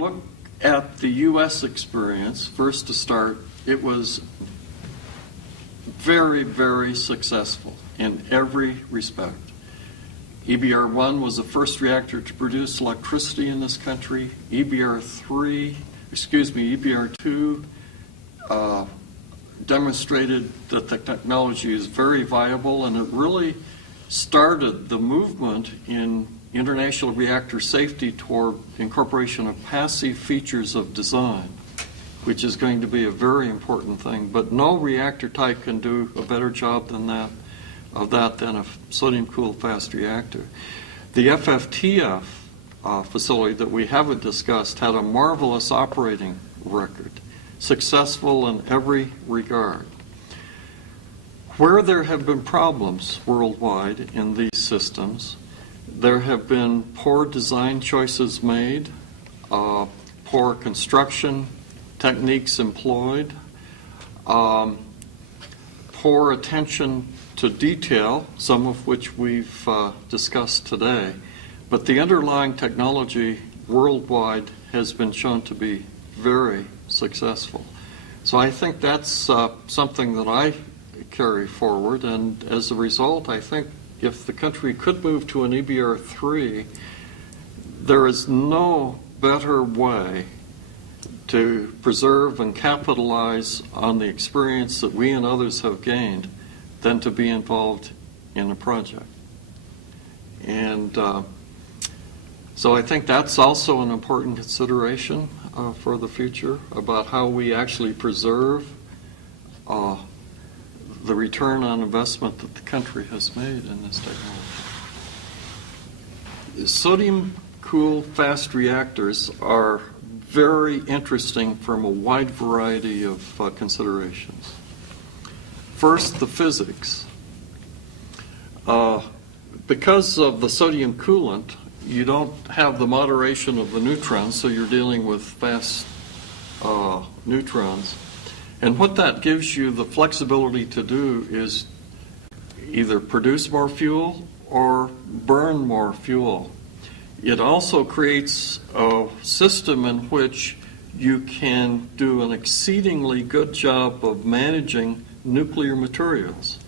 Look at the U.S. experience, first to start, it was very, very successful in every respect. EBR-1 was the first reactor to produce electricity in this country. EBR-2 demonstrated that the technology is very viable, and it really started the movement in international reactor safety toward incorporation of passive features of design, which is going to be a very important thing. But no reactor type can do a better job than that than a sodium-cooled fast reactor. The FFTF facility that we haven't discussed had a marvelous operating record, successful in every regard. Where there have been problems worldwide in these systems, there have been poor design choices made, poor construction techniques employed, poor attention to detail, some of which we've discussed today. But the underlying technology worldwide has been shown to be very successful. So I think that's something that I carry forward, and as a result, I think if the country could move to an EBR-3, there is no better way to preserve and capitalize on the experience that we and others have gained than to be involved in a project. And so I think that's also an important consideration for the future about how we actually preserve the return on investment that the country has made in this technology. Sodium-cooled fast reactors are very interesting from a wide variety of considerations. First, the physics. Because of the sodium coolant, you don't have the moderation of the neutrons, so you're dealing with fast neutrons. And what that gives you the flexibility to do is either produce more fuel or burn more fuel. It also creates a system in which you can do an exceedingly good job of managing nuclear materials.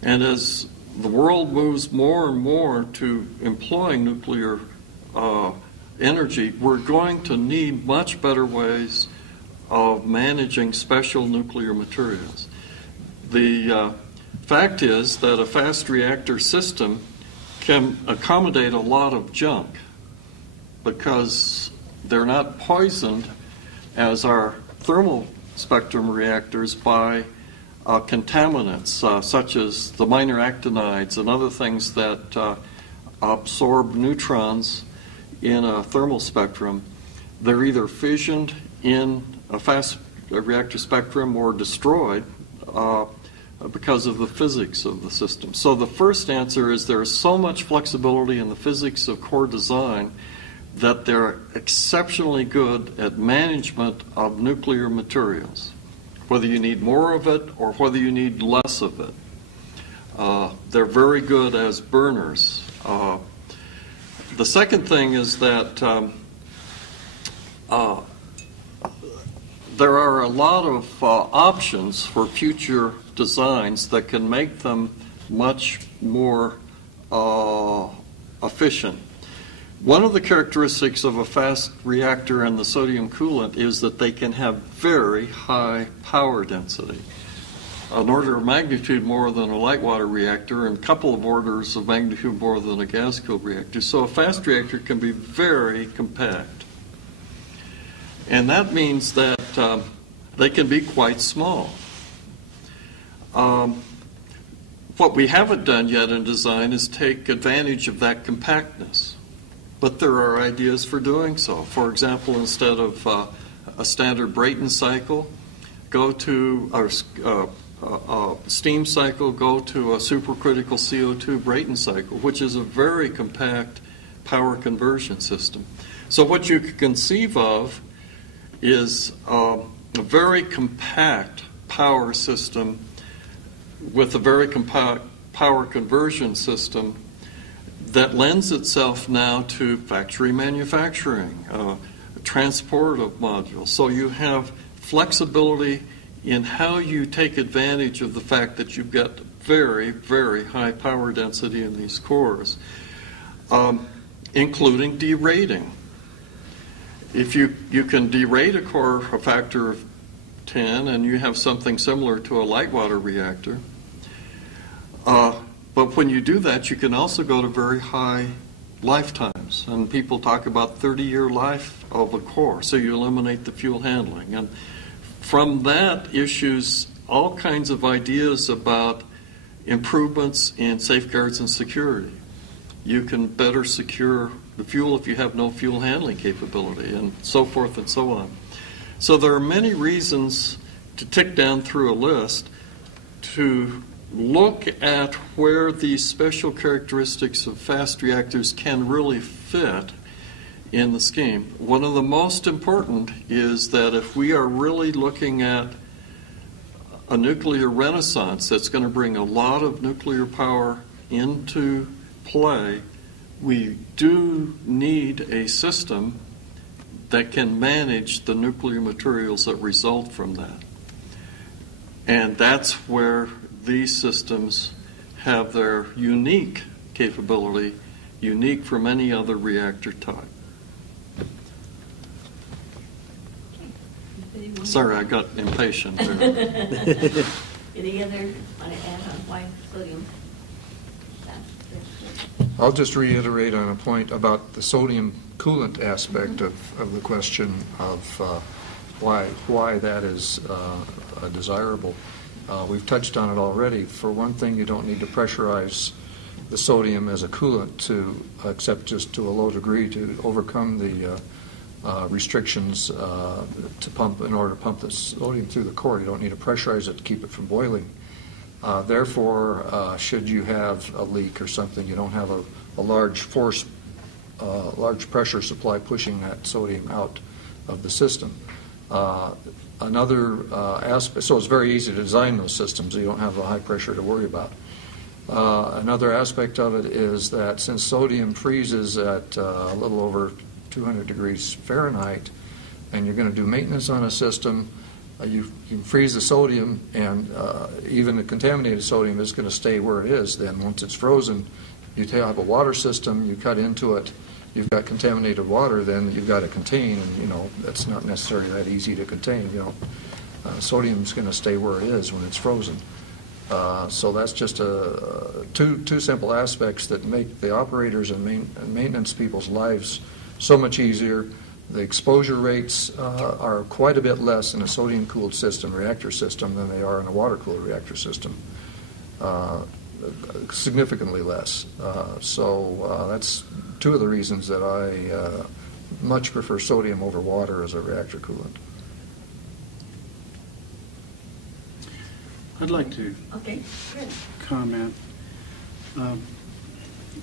And as the world moves more and more to employing nuclear energy, we're going to need much better ways of managing special nuclear materials. The fact is that a fast reactor system can accommodate a lot of junk because they're not poisoned as our thermal spectrum reactors by contaminants such as the minor actinides and other things that absorb neutrons in a thermal spectrum. They're either fissioned in a fast reactor spectrum or destroyed because of the physics of the system. So the first answer is there is so much flexibility in the physics of core design that they're exceptionally good at management of nuclear materials, whether you need more of it or whether you need less of it. They're very good as burners. The second thing is that there are a lot of options for future designs that can make them much more efficient. One of the characteristics of a fast reactor and the sodium coolant is that they can have very high power density, an order of magnitude more than a light water reactor and a couple of orders of magnitude more than a gas-cooled reactor. So a fast reactor can be very compact. And that means that they can be quite small. What we haven't done yet in design is take advantage of that compactness. But there are ideas for doing so. For example, instead of a standard Brayton cycle, go to a steam cycle, go to a supercritical CO2 Brayton cycle, which is a very compact power conversion system. So what you could conceive of is a very compact power system with a very compact power conversion system that lends itself now to factory manufacturing, transportive modules. So you have flexibility in how you take advantage of the fact that you've got very, very high power density in these cores, including derating. If you can derate a core a factor of 10 and you have something similar to a light water reactor, but when you do that, you can also go to very high lifetimes. And people talk about 30-year life of a core, so you eliminate the fuel handling. And from that issues all kinds of ideas about improvements in safeguards and security. You can better secure the fuel if you have no fuel handling capability, and so forth and so on. So there are many reasons to tick down through a list to look at where these special characteristics of fast reactors can really fit in the scheme. One of the most important is that if we are really looking at a nuclear renaissance that's going to bring a lot of nuclear power into play, we do need a system that can manage the nuclear materials that result from that. And that's where these systems have their unique capability, unique from any other reactor type. Sorry, I got impatient there. Any other want to add on why sodium? I'll just reiterate on a point about the sodium coolant aspect of the question of why that is desirable. We've touched on it already. For one thing, you don't need to pressurize the sodium as a coolant except just to a low degree to overcome the restrictions to pump in order to pump the sodium through the core. You don't need to pressurize it to keep it from boiling. Therefore, should you have a leak or something, you don't have a large force, large pressure supply pushing that sodium out of the system. Another aspect, so it's very easy to design those systems. So you don't have a high pressure to worry about. Another aspect of it is that since sodium freezes at a little over 200 degrees Fahrenheit, and you're going to do maintenance on a system, you can freeze the sodium, and even the contaminated sodium is going to stay where it is. Then once it's frozen, you have a water system, you cut into it, you've got contaminated water, then you've got to contain, and that's not necessarily that easy to contain. Sodium's going to stay where it is when it's frozen. So that's just two simple aspects that make the operators and maintenance people's lives so much easier. The exposure rates are quite a bit less in a sodium-cooled system, reactor system, than they are in a water-cooled reactor system. Significantly less. So that's two of the reasons that I much prefer sodium over water as a reactor coolant. I'd like to Okay, good. comment.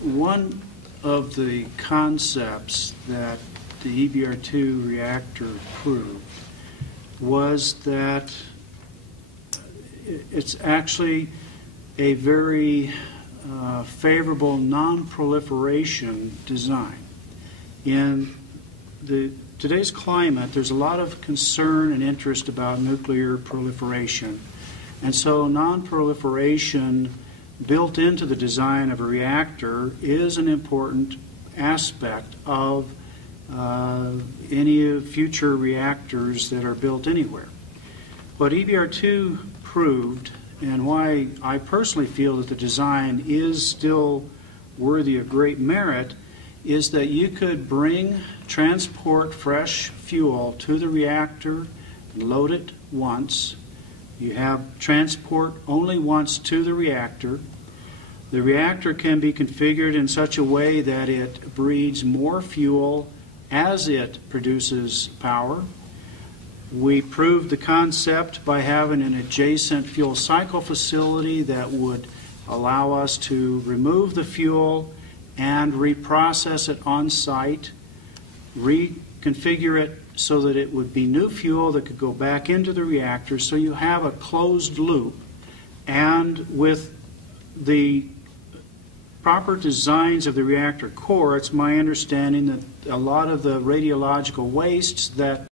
One of the concepts that the EBR-2 reactor proved was that it's actually a very favorable non-proliferation design. In today's climate, there's a lot of concern and interest about nuclear proliferation. And so non-proliferation built into the design of a reactor is an important aspect of any future reactors that are built anywhere. What EBR-2 proved, and why I personally feel that the design is still worthy of great merit, is that you could transport fresh fuel to the reactor, load it once. You have transport only once to the reactor. The reactor can be configured in such a way that it breeds more fuel as it produces power. We proved the concept by having an adjacent fuel cycle facility that would allow us to remove the fuel and reprocess it on site, reconfigure it so that it would be new fuel that could go back into the reactor, so you have a closed loop. And with the proper designs of the reactor core, it's my understanding that a lot of the radiological wastes that